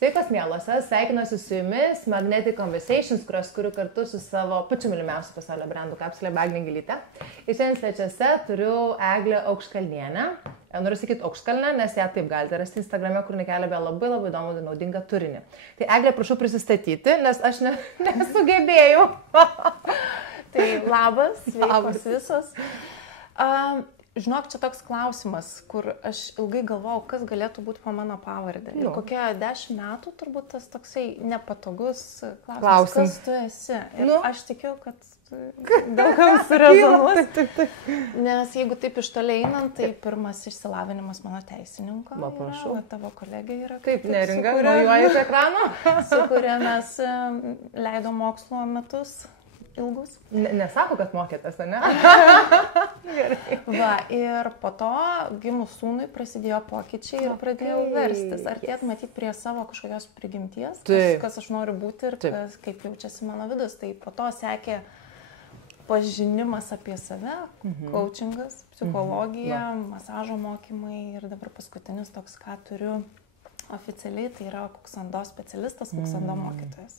Sveikos mielosios, sveikinuosi su jumis Magnetic Conversations, kurios kuriu kartu su savo pačiu mylimiausiu pasaulio brandų kapsulė Agnė Gilytė. Ir šiandien svečiuose turiu Eglę Aukškalnienę. Noriu sakyti Aukškalnę, nes ją taip galite rasti Instagrame, kur nekelia be labai įdomų ir naudingą turinį. Tai Eglė, prašau prisistatyti, nes aš nesugebėjau. Tai labas, sveikos visos. Žinok, čia toks klausimas, kur aš ilgai galvojau, kas galėtų būti po mano pavardė. Ir kokie 10 metų turbūt tas toksai nepatogus klausimas, kas tu esi. Ir aš tikiu, kad daugam surezonuos. Nes jeigu taip iš toliai einant, tai pirmas išsilavinimas mano teisininko. Yra, tavo kolegė yra. Kaip Neringa, mojuoji iš ekrano. Su kuria mes leido mokslo metus. Ilgus. Nesako, kad mokėtės, ne? Gerai. Va, ir po to gimus sūnui prasidėjo pokyčiai ir pradėjau verstis. Artėt matyti prie savo kažkokios prigimties, kas aš noriu būti ir kaip jaučiasi mano vidus. Tai po to sekė pažinimas apie save, coachingas, psichologija, masažo mokymai ir dabar paskutinis toks, ką turiu oficialiai, tai yra kuksando specialistas, kuksando mokytojas.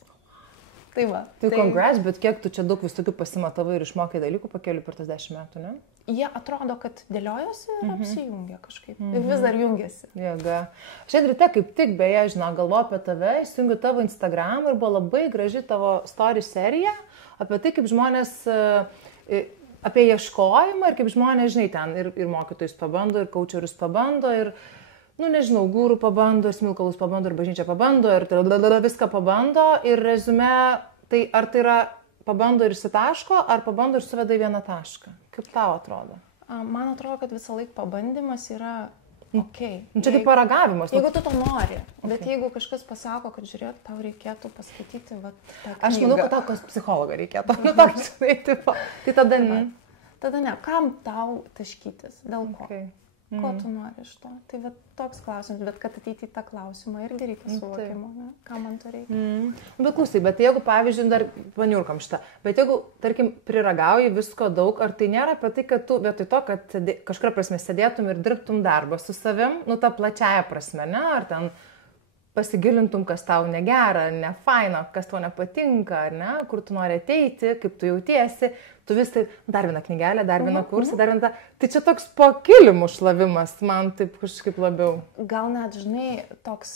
Tai va. Tai congrats, bet kiek tu čia daug vis tokių pasimatavai ir išmokai dalykų pakeliu per tas 10 metų, ne? Jie atrodo, kad dėliojosi ir apsijungia kažkaip. Ir vis dar jungiasi. Jėga. Šiandien ryte kaip tik, beje, galvoju apie tave, įsijungiu tavo Instagram ir buvo labai graži tavo story serija apie tai, kaip žmonės, apie ieškojimą ir kaip žmonės, žinai, ten ir mokytojus pabando, ir coacherius pabando, ir nežinau, gūrų pabando, smilkalus pabando, ir bažnyčią pabando, ir viską pabando, ir rezume, tai ar tai yra pabando ir išsitaško, ar pabando ir suveda į vieną tašką? Kaip tau atrodo? Man atrodo, kad visą laiką pabandymas yra okei. Čia kaip paragavimas. Jeigu tu to nori, bet jeigu kažkas pasako, kad žiūrėk, tau reikėtų paskaityti, va, tą knygą. Aš manau, kad tau psichologą reikėtų. Tai tada ne. Tada ne. Kam tau taškytis? Dėl ko? Ko tu nori iš to? Tai va, toks klausimas, bet kad ateiti į tą klausimą irgi reikia suvokimo, ką man to reikia. Bet klausai, bet jeigu, pavyzdžiui, dar paniurkam šitą, bet jeigu, tarkim, priragauji visko daug, ar tai nėra apie tai, kad tu vietoj to, kad kažkuria prasme sėdėtum ir dirbtum darbą su savim, tą plačiaja prasme, ne? Ar ten pasigilintum, kas tau negera, nefaina, kas tau nepatinka, ar ne? Kur tu nori ateiti, kaip tu jautiesi. Tu vis tai, dar vieną knygelę, dar vieną kursą, dar vieną. Tai čia toks po kilimų šlavimas, man taip kažkaip labiau. Gal net, žinai, toks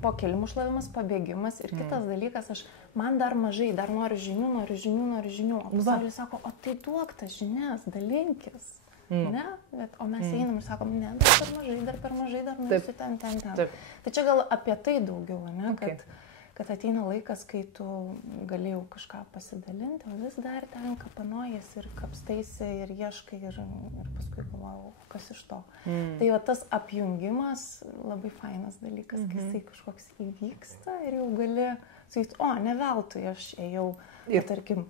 po kilimų šlavimas, pabėgimas ir kitas dalykas, man dar mažai, dar noriu žinių. O pasaulis sako, o tai duok tas žinias, dalinkis. Ne? O mes einam ir sakom, ne, dar per mažai, dar nusiu ten. Tai čia gal apie tai daugiau, ne? Kad ateina laikas, kai tu galėjau kažką pasidalinti, o vis dar ten kapanojas ir kapstaisi ir ieškai ir paskui galvojau, kas iš to. Tai va tas apjungimas labai fainas dalykas, kai jisai kažkoks įvyksta ir jau gali sakyti, ne veltui aš ėjau, tarkim,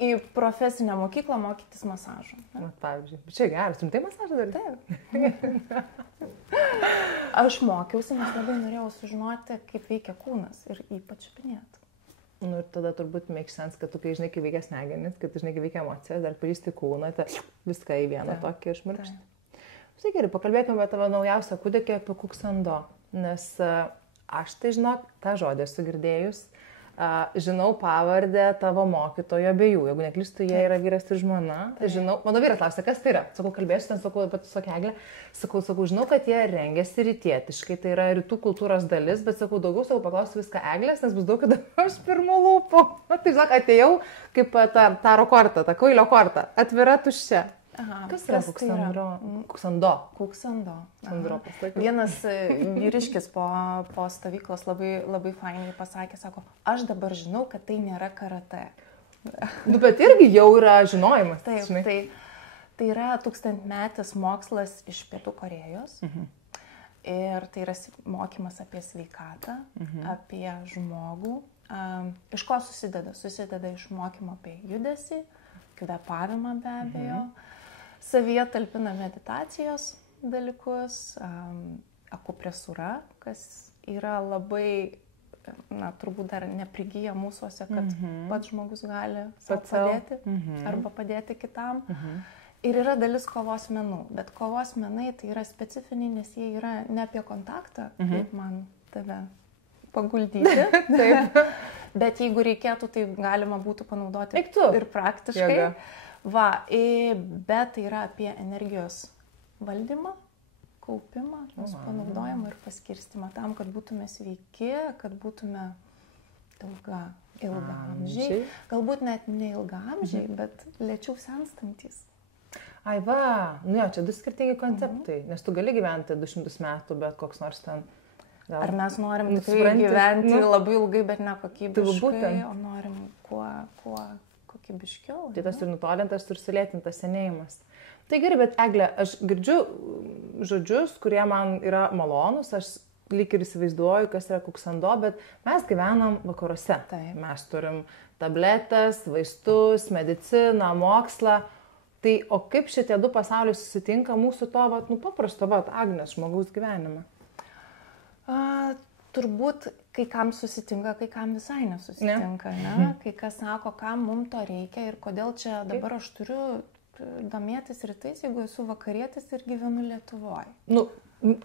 į profesinę mokyklą mokytis masažo. Pavyzdžiui, čia geras, rimtai masažą daryti? Taip. Aš mokiausi, nes labai norėjau sužinoti, kaip veikia kūnas ir ypač pinėti. Ir tada turbūt make sense, kad tu, kai žinai, kaip veikia smegenis, kad tu žinai, kaip veikia emocijas, dar pažįsti kūną, tai viską į vieną tokį išmiršti. Tai gerai, pakalbėkime apie tavo naujausią kūdikį, apie kuksando, nes aš tai žinok, tą žodį esu girdėjus. Žinau pavardę tavo mokytojo abiejų. Jeigu neklystu, jie yra vyras ir žmona. Tai žinau, mano vyras klausia, kas tai yra. Sakau, kalbėsiu, ten sakau, bet su Eglė. Sakau, žinau, kad jie rengiasi rytietiškai, tai yra rytų kultūros dalis, bet sakau, daugiau paklausiu viską Eglės, nes bus daug įdomiau iš pirmų lūpų. Tai žinok, atėjau kaip taro kortą, ta kvailio kortą, atvira tuščia. Kas yra kuksando? Kuksando. Vienas vyriškis po stovyklos labai fainai pasakė, sako, aš dabar žinau, kad tai nėra karate. Bet irgi jau yra žinojimas. Taip, tai yra 1000-metis mokslas iš Pietų Korėjos. Ir tai yra mokymas apie sveikatą, apie žmogų. Iš ko susideda? Susideda iš mokymo apie judesį, kvėpavimą be abejo. Savyje talpina meditacijos dalykus, akupresūra, kas yra labai, turbūt dar neprigyja mūsuose, kad pats žmogus gali sau padėti arba padėti kitam. Ir yra dalis kovos menų, bet kovos menai tai yra specifiniai, nes jie yra ne apie kontaktą, kaip man tave paguldyti. Taip. Bet jeigu reikėtų, tai galima būtų panaudoti ir praktiškai. Jėga. Va, bet tai yra apie energijos valdymą, kaupimą, mūsų panaudojimą ir paskirstimą tam, kad būtume sveiki, kad būtume ilgaamžiai. Galbūt net ne ilgaamžiai, bet lėčiau senstantis. Ai va, nu jo, čia du skirtingi konceptai, nes tu gali gyventi 200 metų, bet koks nors ten... Ar mes norim tikrai gyventi labai ilgai, bet ne kokybiškai, o norim kuo kokybiškiau. Tai tas ir nutolintas, ir sulėtintas senėjimas. Tai gerai, bet Egle, aš girdžiu žodžius, kurie man yra malonus, aš lyg ir įsivaizduoju, kas yra kuksando, bet mes gyvenam vakaruose. Taip. Mes turim tabletas, vaistus, mediciną, mokslą. Tai o kaip šitie du pasauliai susitinka mūsų to, paprasto, Agnės žmogaus gyvenime? Turbūt kai kam susitinka, kai kam visai nesusitinka. Ne? Kai kas sako, kam mums to reikia ir kodėl čia dabar aš turiu domėtis rytais, jeigu esu vakarietis ir gyvenu Lietuvoje.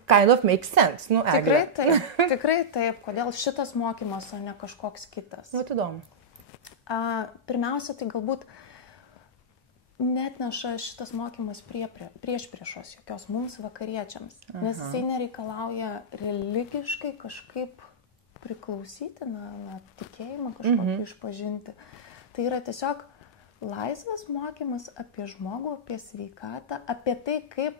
Kind of makes sense. Tikrai taip. Kodėl šitas mokymas, o ne kažkoks kitas? Įdomu. Pirmiausia, tai galbūt net neša šitas mokymas priešpriešos jokios mums vakariečiams, nes jisai nereikalauja religiškai kažkaip priklausyti, tikėjimą kažkokį išpažinti. Tai yra tiesiog laisvas mokymas apie žmogų, apie sveikatą, apie tai, kaip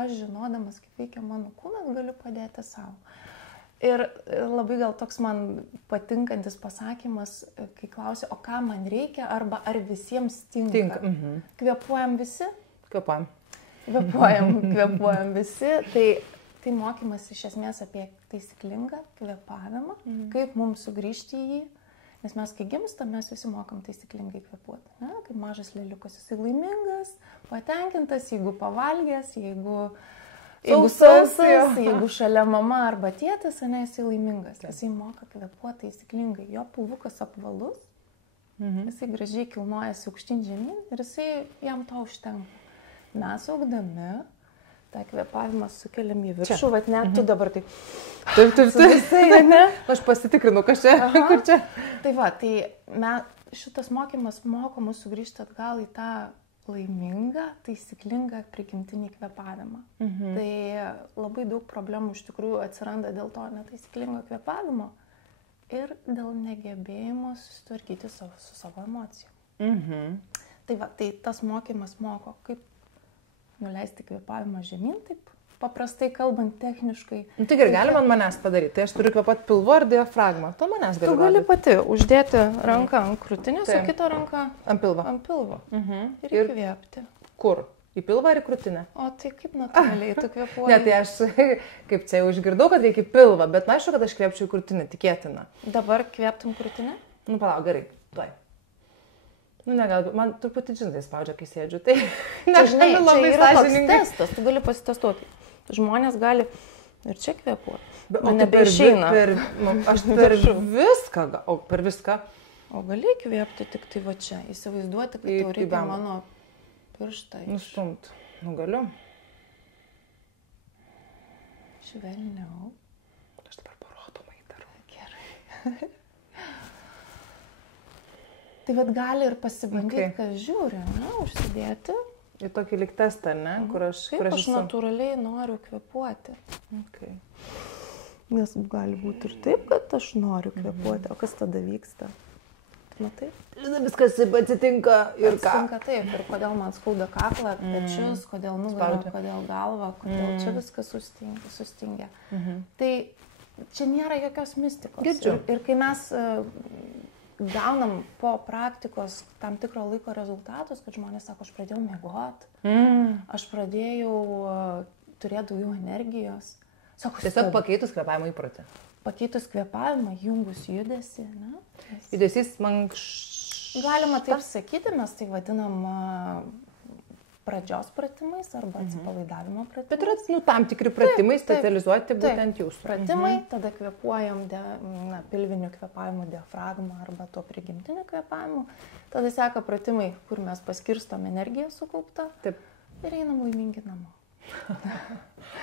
aš žinodamas, kaip veikia mano kūnas, galiu padėti savo. Ir labai gal toks man patinkantis pasakymas, kai klausia, o ką man reikia, arba ar visiems tinka. Kvėpuojam visi? Kvėpuojam visi. Tai mokymas iš esmės apie taisyklingą kvėpavimą, kaip mums sugrįžti į jį. Nes mes, kai gimstam, mes visi mokam taisyklingai kvėpuoti. Kaip mažas lėliukas, jisai laimingas, patenkintas, jeigu pavalgęs, jeigu sausas, jeigu šalia mama arba tėtis, jisai laimingas. Jisai moka kvėpuoti taisyklingai. Jo pilvukas apvalus, jisai gražiai kilnojasi aukštyn žemyn ir jam to užtenka. Mes augdami, tą kvėpavimą sukeliam į viršų, net tu dabar tai... Taip. Aš pasitikrinu, kas čia, kur čia. Tai va, šitas mokymas moko mus sugrįžti atgal į tą laimingą, taisyklingą prigimtinį kvėpavimą. Tai labai daug problemų iš tikrųjų atsiranda dėl to netaisyklingo kvėpavimo ir dėl negebėjimo susitvarkyti su savo emocijom. Tai tas mokymas moko, kaip nuleisti kvėpavimą žemyn, taip paprastai kalbant techniškai. Tai gerai, gali manęs padaryti. Tai aš turiu kvėpati pilvu ar diafragmą? Tu manęs gali. Tu gali pati uždėti ranką ant krūtinės, o kitą ranką ant pilvo. Ir įkvėpti. Kur? Į pilvą ar į krūtinę? O tai kaip natūraliai tu kvėpuoji? Ne, tai aš kaip čia jau išgirdau, kad reikia pilvą, bet aišku, kad aš kvėpčiau į krūtinę, tikėtina. Dabar kvėptum krūtinę? Palauk, gerai, tuoj. Negal, man truputį džintai spaudžia, kai sėdžiu, tai žinai, čia yra toks testas, tu gali pasitestuoti. Žmonės gali ir čia kvėpuoti. O nebeišeina. Aš per viską, per viską. O gali kvėpti tik tai va čia, įsivaizduoti, kad tau reikia mano pirštą. Nustumt. Galiu. Švelniau. Aš dabar parodomai darau. Gerai. Tai vat gali ir pasibandyti, kas žiūri, užsidėti. Į tokį lyg testą, ne? Kur aš natūraliai noriu kvėpuoti. Nes gali būti ir taip, kad aš noriu kvėpuoti, o kas tada vyksta? Matai? Viskas atsitinka ir ką? Atsitinka taip, ir kodėl man skauda kaklą, pečius, kodėl nugarą, kodėl galvą, kodėl čia viskas sustingia. Tai čia nėra jokios mistikos. Girdžiu. Ir kai mes gaunam po praktikos tam tikro laiko rezultatus, kad žmonės sako, aš pradėjau miegoti, aš pradėjau turėti daugiau energijos. Sako, tiesiog pakeitus kvėpavimo įprotį. Pakeitus kvėpavimą, jungus judesį. Judesys Galima taip sakyti, mes tai vadinam pradžios pratimais arba atsipalaidavimo pratimais. Bet yra tam tikri pratimai specializuoti būtent jūsų. Pratimai, tada kvėpuojam pilviniu kvėpavimu, diafragma arba tuo prigimtiniu kvėpavimu. Tada seka pratimai, kur mes paskirstom energiją sukauptą ir einam laimingi namo.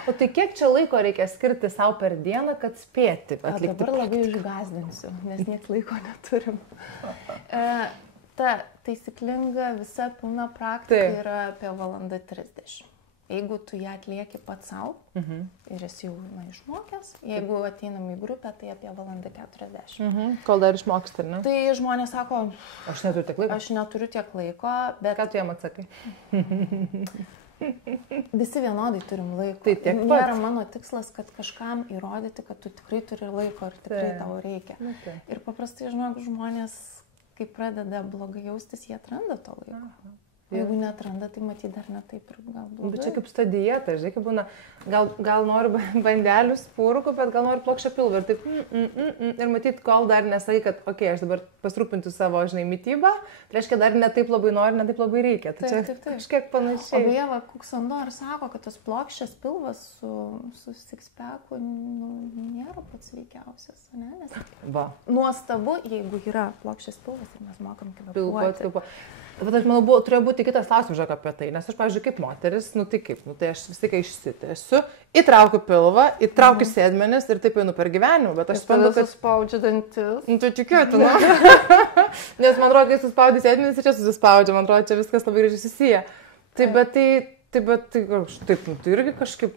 O tai kiek čia laiko reikia skirti savo per dieną, kad spėti atlikti? Dabar labai išgazdinsiu, nes nieks laiko neturim. Ta taisyklinga visa pilna praktika yra apie 1:30 val. Jeigu tu ją atlieki pats savo ir esi jau išmokęs, jeigu ateinam į grupę, tai apie 1:40 val. Kol dar išmoksti, ne? Tai žmonės sako, aš neturiu tiek laiko. Aš neturiu tiek laiko, bet... Ką tu jam atsakai? Visi vienodai turim laiko. Tai tiek pat. Nėra mano tikslas, kad kažkam įrodyti, kad tu tikrai turi laiko ir tikrai tau reikia. Ir paprastai, žmonės, kai pradeda blogai jaustis, jie atranda to laiko. Jeigu netranda, tai matyt dar ne taip ir gal blogai. Bet čia kaip su ta dieta, žinai, kaip būna, gal noriu bandelių spurukų, bet gal noriu plokščią pilvą. Ir taip, ir matyt, kol dar nesakai, kad, okei, aš dabar pasirūpinsiu savo, žinai, mitybą, tai reiškia, dar ne taip labai noriu, ne taip labai reikia. Tai čia kažkiek panašiai. O beje, Kuksando ir sako, kad tas plokščias pilvas su sixpacku nėra pats sveikiausias, ne? Nes nuostabu, jeigu yra plokščias pilvas ir mes mokam kvėpuoti. Bet aš manau, turėjo būti kitas klausimas apie tai, nes aš, pavyzdžiui, kaip moteris, tai aš vis tik išsitęsiu, įtraukiu pilvą, įtraukiu sėdmenis ir taip einu per gyvenimą, bet aš suprantu, kad... Suspaudžia dantis. Tai tikiuotina. Nes man atrodo, kai suspaudži sėdmenis, čia susispaudžia, man atrodo, čia viskas labai gražiai susiję. Tai irgi kažkaip...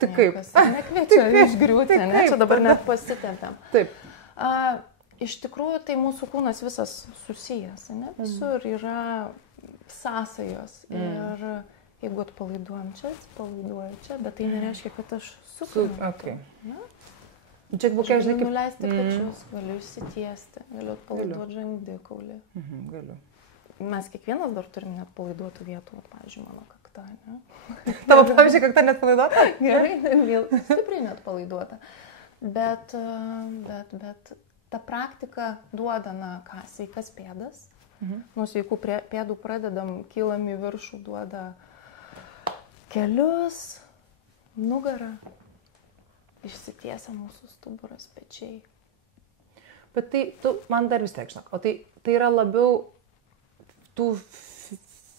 Tai kaip? Nekviečia išgriūti, ne? Čia dabar net pasitempėm. Taip. Iš tikrųjų, tai mūsų kūnas visas susijęs, ne? Visur yra sąsajos. Ir jeigu atpalaiduojam čia, atpalaiduoju čia, bet tai nereiškia, kad aš sukuriu. Čia būkia, žinai, kaip... Nuleisti pečius, galiu išsitiesti, galiu atpalaiduoti žandikaulį. Galiu. Mes kiekvienas dar turim net palaiduotų vietų, pavyzdžiui, mano kakta, ne? Tavo, pavyzdžiui, kakta net palaiduota? Gerai, vėl stipriai net palaiduota. Bet ta praktika duoda, sveikas pėdas. Nuo sveikų pėdų pradedam, kylam į viršų, duoda kelius, nugarą, išsitiesia mūsų stuburas, pečiai. Bet tai, man dar vis tiek žinok, o tai yra labiau tų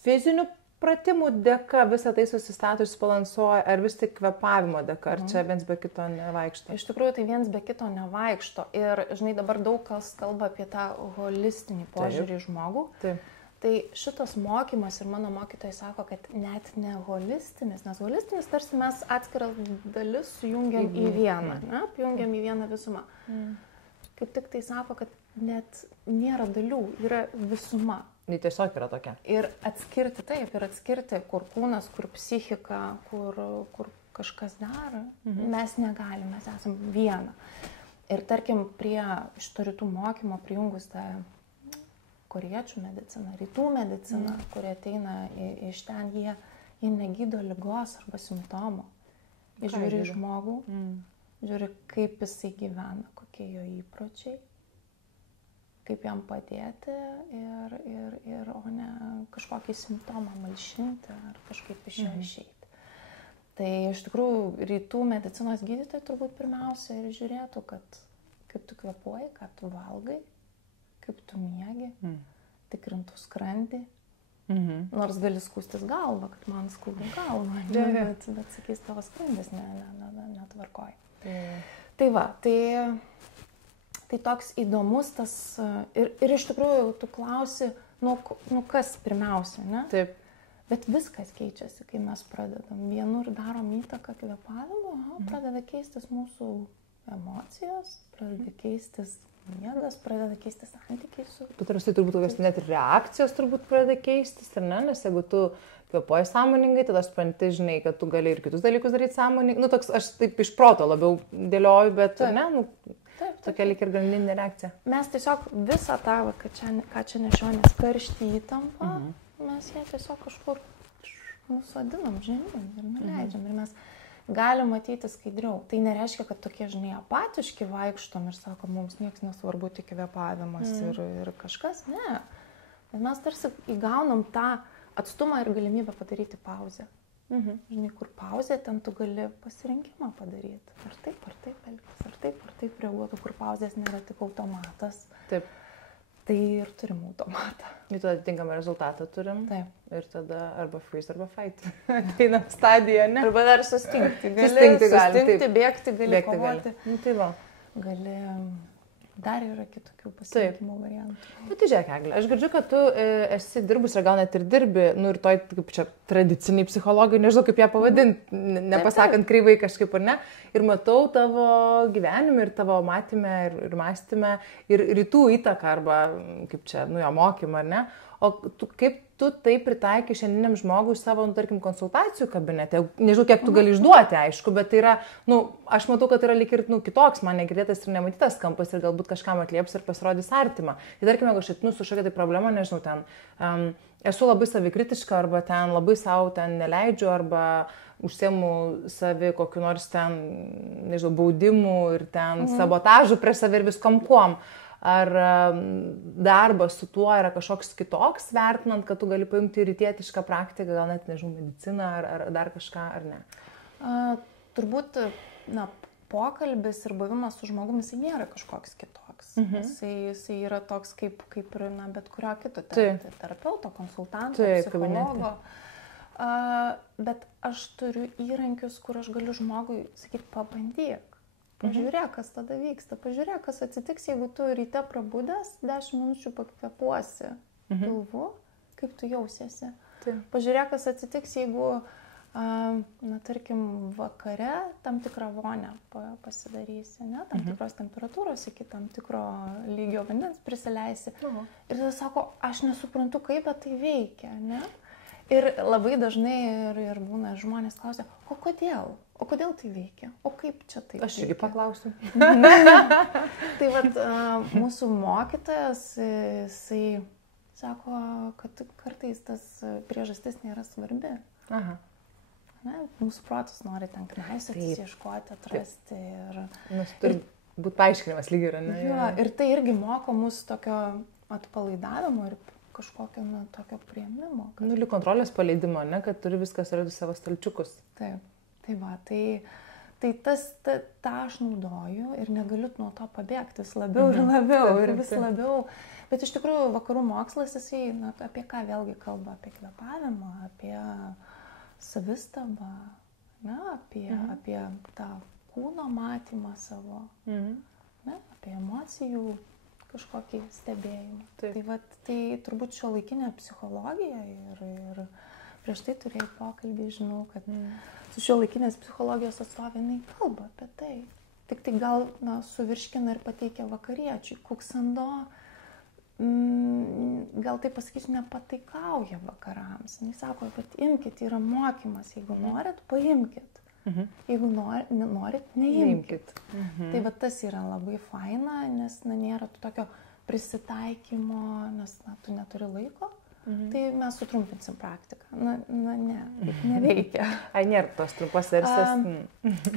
fizinių pratimų dėka visą tai susistato ir subalansuoja, ar vis tik kvėpavimo dėka, ar čia viens be kito nevaikšto? Iš tikrųjų, tai viens be kito nevaikšto. Ir, žinai, dabar daug kas kalba apie tą holistinį požiūrį į žmogų. Taip. Tai šitas mokymas ir mano mokytojai sako, kad net ne holistinis, nes holistinis tarsi mes atskiras dalis sujungiam į vieną, ne? Apjungiam į vieną visumą. Kaip tik tai sako, kad net nėra dalių, yra visuma. Tai tiesiog yra tokia. Ir atskirti, kur kūnas, kur psichika, kur kažkas daro, mes negalime, mes esam viena. Ir tarkim, prie šito rytų mokymo prijungus tą korėjiečių mediciną, rytų mediciną, kurie ateina iš ten, jie negydo ligos arba simptomų. Jie žiūri žmogų, žiūri, kaip jisai gyvena, kokie jo įpročiai, kaip jam padėti ir o ne kažkokį simptomą malšinti ar kažkaip iš jo išeiti. Tai iš tikrųjų rytų medicinos gydytojai turbūt pirmiausia ir žiūrėtų, kad kaip tu kvėpuoji, ką tu valgai, kaip tu miegi, tikrintų skrandį. Nors gali skūstis galvą, kad man skauda galva, bet sakys, tavo skrandis netvarkoja. Tai va, tai toks įdomus tas, ir iš tikrųjų tu klausi, kas pirmiausia, ne? Taip. Bet viskas keičiasi, kai mes pradedam. Vienur darom įtaką kvėpavimo, pradeda keistis mūsų emocijos, pradeda keistis miegas, pradeda keistis santykiai su... Tu tarsi turbūt tokios net ir reakcijos turbūt pradeda keistis, ar ne? Nes jeigu tu kvėpuoji sąmoningai, tada supranti, žinai, kad tu gali ir kitus dalykus daryti sąmoningai. Toks aš taip iš proto labiau dėlioju, bet ne, tokia lyg ir grandininė reakcija. Mes tiesiog visą tą, ką čia nešionės karštį įtampą, mes ją tiesiog kažkur nusodinam žemyn ir nuleidžiam. Ir mes galim matyti skaidriau. Tai nereiškia, kad tokie, žinai, apatiški vaikštom ir sako, mums nieks nesvarbu, tik kvėpavimas ir kažkas. Ne. Bet mes tarsi įgaunam tą atstumą ir galimybę padaryti pauzę. Žinai, kur pauzė, ten tu gali pasirinkimą padaryti. Ar taip elgtis, ar taip reaguoti, kur pauzės nėra tik automatas. Taip. Tai ir turim automatą. Ir tada atitinkamą rezultatą turim. Taip. Ir tada arba freeze, arba fight. Ateina stadija, ne? Arba dar sustingti. Sustingti, bėgti, gali kovoti. Nu, tai va. Gali... Dar yra kitokių pasirinkimų variantų. Bet tai žiūrėk, Eglė, aš girdžiu, kad tu esi dirbus ir gal net ir dirbi, nu ir toj, kaip čia, tradiciniai psichologai, nežinau, kaip ją pavadinti, nepasakant kreivai kažkaip ar ne. Ir matau tavo gyvenime ir tavo matyme ir mąstyme ir rytų įtaką arba, kaip čia, nu jo mokymą, ar ne. O kaip tu tai pritaikai šiandieniam žmogui savo, nu, tarkim, konsultacijų kabinete? Nežinau, kiek tu gali išduoti, aišku, bet tai yra, nu, aš matau, kad yra lyg ir, nu, kitoks, man negirdėtas ir nematytas kampas ir galbūt kažkam atlieps ir pasirodys artima. Tai tarkime, jeigu aš atinu su kažkokia tai problema, nežinau, ten esu labai savikritiška arba ten labai savo ten neleidžiu arba užsiemu savi kokiu nors ten, nežinau, baudimu ir ten sabotažu prie savi ir viskom kuom. Ar darbas su tuo yra kažkoks kitoks, vertinant, kad tu gali paimti rytietišką praktiką, gal net, nežinau, mediciną ar dar kažką, ar ne? Turbūt, na, pokalbis ir buvimas su žmogumi, jisai nėra kažkoks kitoks. Jisai yra toks kaip ir, na, bet kurio kito terapeuto, konsultanto, psichologo. Bet aš turiu įrankius, kur aš galiu žmogui sakyti, pabandyk. Pažiūrėk, kas tada vyksta, pažiūrėk, kas atsitiks, jeigu tu ryte prabudęs 10 minučių pakvėpuosi pilvu, kaip tu jausiesi. Pažiūrėk, kas atsitiks, jeigu, na, tarkim, vakare tam tikrą vonę pasidarysi, ne? Tam tikros temperatūros iki tam tikro lygio vandens prisileisi. Ir tada sako, aš nesuprantu, kaip, bet tai veikia, ne? Ir labai dažnai ir būna žmonės klausia, o kodėl? O kodėl tai veikia? O kaip čia tai veikia? Aš irgi paklausiu. Tai vat, mūsų mokytojas, jisai sako, kad kartais tas priežastis nėra svarbi. Aha. Ne? Mūsų protas nori ten knaisiotis, ieškoti, atrasti. Nes turi būti paaiškinimas lygiai yra, ne? Jo, ir tai irgi moko mūsų tokio atpalaidavimo ir kažkokio, na, tokio priėmimo. Kad... Nu, lyg kontrolės paleidimo, ne? Kad turi viskas surasti savo stalčiukus. Taip. Tai va, tai tą aš naudoju ir negaliu nuo to pabėgti vis labiau ir labiau ir vis labiau. Bet iš tikrųjų vakarų mokslas, jisai, na, apie ką vėlgi kalba, apie kvėpavimą, apie savistabą, ne, apie tą kūno matymą savo, ne, apie emocijų kažkokį stebėjimą. Tai va, tai turbūt šiuolaikinė psichologija ir prieš tai turėjau pokalbį, žinau, kad su šiuolaikinės psichologijos atstovė jinai kalba apie tai. Tik tai gal, na, suvirškina ir pateikia vakariečiui. Kuksando, gal tai pasakysiu, nepataikauja vakarams. Jis sako, bet imkit, yra mokymas, jeigu norit, paimkit. Jeigu norit, neimkit. Tai va tas yra labai faina, nes, na, nėra tokio prisitaikymo, nes, na, tu neturi laiko. Tai mes sutrumpinsim praktiką. Na, ne, taip neveikia. Ai, nėra tos trumpos versijos.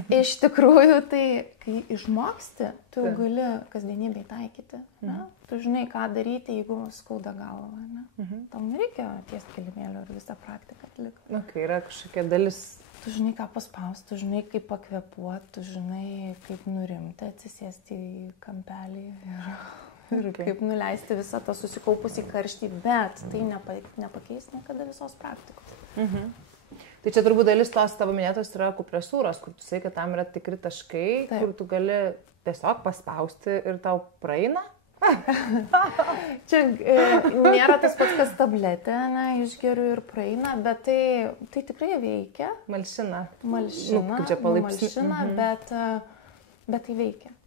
Iš tikrųjų, tai kai išmoksti, tu gali kasdienybėj taikyti. Ne? Tu žinai, ką daryti, jeigu skauda galva. Ne? Tau nereikia tiesti kilimėlio ir visą praktiką atlikti. Na, kai yra kažkokia dalis. Tu žinai, ką paspausti, tu žinai, kaip pakvėpuoti, tu žinai, kaip nurimti, atsisėsti į kampelį ir kaip nuleisti visą tą susikaupusį karštį, bet tai nepakeis niekada visos praktikos. Tai čia turbūt dalis tos tavo minėtos yra akupresūros, kur tu sakai, kad tam yra tikri taškai, kur tu gali tiesiog paspausti ir tau praeina. Čia nėra tas pats, kas tabletė, ne, išgeriu ir praeina, bet tai tikrai veikia. Malšina. Malšina, bet tai veikia.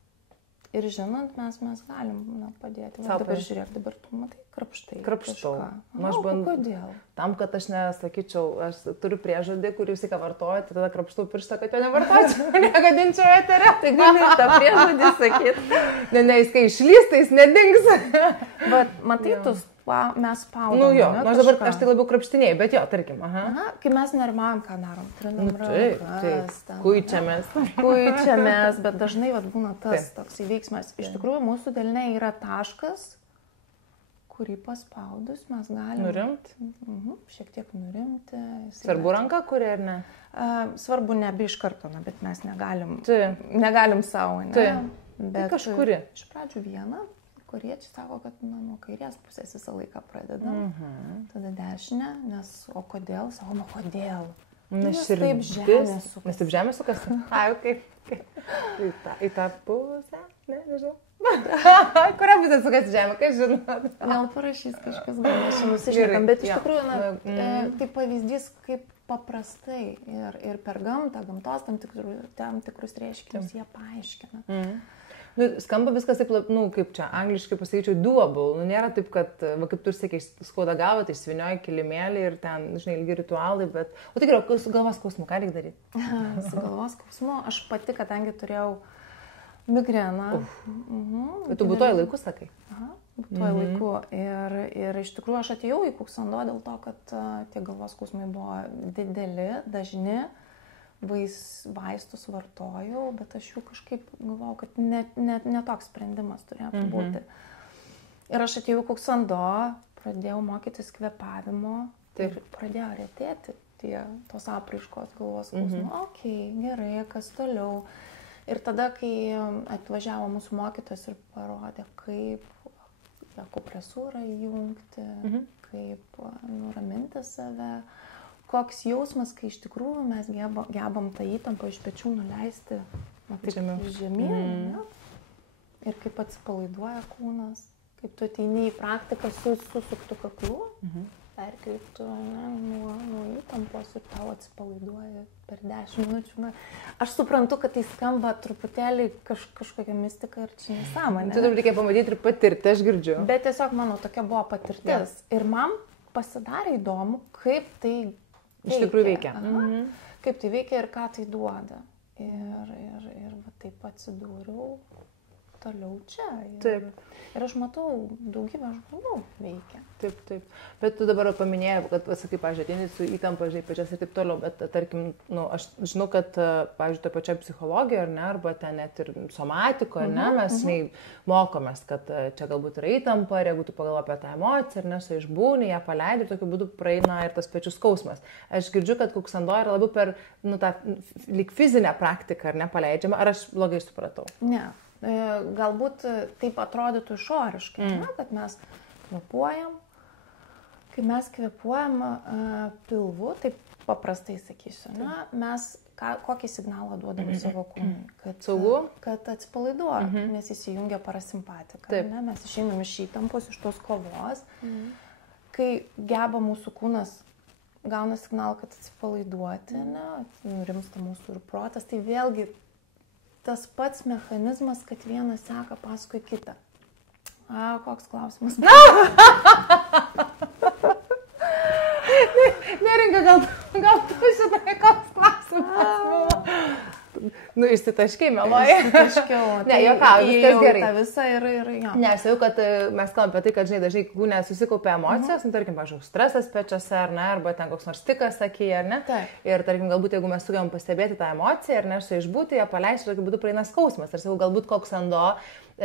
Ir žinant, mes galim padėti. Va, dabar žiūrėk, dabar tu matai, krapštau. Kodėl? Tam, kad aš nesakyčiau, aš turiu priežodį, kurį visą vartoju, tai tada krapštau pirštą, kad jo nevartočiau, negadinčiau eterę. Tai gali tą priežodį sakyti. Ne, jis kai išlys, tai jis nedings. Bet matai, mes spaudom. Nu jo, aš dabar aš tai labiau krapštinėjau, bet jo, tarkim. Kai mes nerimaujam, ką darom, trinam rankas. Kuičiamės, bet dažnai būna tas toks įveiksmas. Iš tikrųjų, mūsų delne yra taškas, kurį paspaudus mes galim... Nurimti? Šiek tiek nurimti. Svarbu ranka, kuri ar ne? Svarbu nebe iš karto, bet mes negalim savo, ne? Tai kažkuri? Iš pradžių vieną, koriečiai sako, kad nuo kairės pusės visą laiką pradedam, tada dešinę, nes o kodėl? Sako, kodėl? Nes taip žemė sukasi. Nes taip žemė sukasi? Ai, kaip? Į tą pusę? Ne, nežinau. Kurią pusę sukasi žemė, kai žinot? Gal parašys kažkas, gal aš nusišnekam, bet iš tikrųjų, tai pavyzdys, kaip paprastai ir per gamtą, gamtos tam tikrus reiškinius jie paaiškina. Skamba viskas taip, kaip čia, angliškai pasakyčiau, doable. Nėra taip, kad, kaip tu ir sakei, skauda galva, tai svinioji kilimėlį ir ten, žinai, ilgi ritualai, bet... O tai gerai, su galvos skausmu, ką reikia daryti? Su galvos skausmu, aš pati, kadangi turėjau migreną. Bet tu būtuoji laiku, sakai? Būtuoji laiku. Ir iš tikrųjų aš atėjau į Kuksando dėl to, kad tie galvos skausmai buvo dideli, dažni. Vaistus vartojau, bet aš jų kažkaip galvojau, kad ne toks sprendimas turėtų būti. Ir aš atėjau į Kuksando, pradėjau mokytis kvėpavimo ir pradėjo retėti tos apraiškos galvos skausmų. Gerai, kas toliau. Ir tada, kai atvažiavo mūsų mokytojas ir parodė, kaip akupresūrą įjungti, kaip nuraminti save, koks jausmas, kai iš tikrųjų mes gebam tą įtampą iš pečių nuleisti žemyn. Ir kaip atsipalaiduoja kūnas, kaip tu ateini į praktiką su susuktu kaklu, perkreiptu nuo įtampos ir tau atsipalaiduoja per 10 minučių. Aš suprantu, kad tai skamba truputėlį kažkokia mistika ir čia nesąmonė. Tai reikia pamatyti ir patirti, aš girdžiu. Bet tiesiog, manau, tokia buvo patirtis. Ir man pasidarė įdomu, kaip tai iš tikrųjų veikia. Kaip tai veikia ir ką tai duoda. Ir taip atsidūriau toliau čia. Ir aš matau, daugybę žmonių veikia. Taip. Bet tu dabar paminėjai, kad, sakai, pažiūrėjai, su įtampa, žinai, pečias ir taip toliau, bet, tarkim, aš žinau, kad, pažiūrėjau, to pačia psichologijoje, ar ne, arba ten net ir somatikoje, ar ne, mes, žinai, mokomės, kad čia galbūt yra įtampa, ir jeigu tu pagalvoji apie tą emociją, ar ne, su išbūni, ją paleidi, ir tokiu būdu praeina ir tas pečių skausmas. Aš girdžiu, kad Kuksando yra labiau per, tą lyg fizinę praktiką, ar ne, paleidžiama, ar aš blogai supratau? Ne. Galbūt taip atrodytų išoriškai, kad mes kvėpuojam. Kai mes kvėpuojam pilvu, taip paprastai sakysiu, mes kokį signalą duodame savo kūnui? Kad atsipalaiduoja, nes įsijungia parasimpatika. Mes išeinam iš įtampos, iš tos kovos. Kai geba mūsų kūnas gauna signalą, kad atsipalaiduoti, nurimsta mūsų ir protas, tai vėlgi tas pats mechanizmas, kad vienas seka paskui kitą. Koks klausimas? Neringa, gal tu žinai, koks klausimas? Išsitaškiai, meluoji. Išsitaškiau. Ne, juokauju, viskas gerai. Ta visa ir jo. Ne, aš jau, kad mes kalbame apie tai, kad, žinai, dažnai kūne susikaupia emocijos, tarkim, pažiūrėjau, stresas pečiuose, ar ne, arba ten koks nors tikas akyje, ar ne. Ir, tarkim, galbūt, jeigu mes sugebam pastebėti tą emociją, ar ne, su ją išbūti, ją paleisti, tokiu būdu praeina skausmas. Ar sakau, galbūt Kuksando,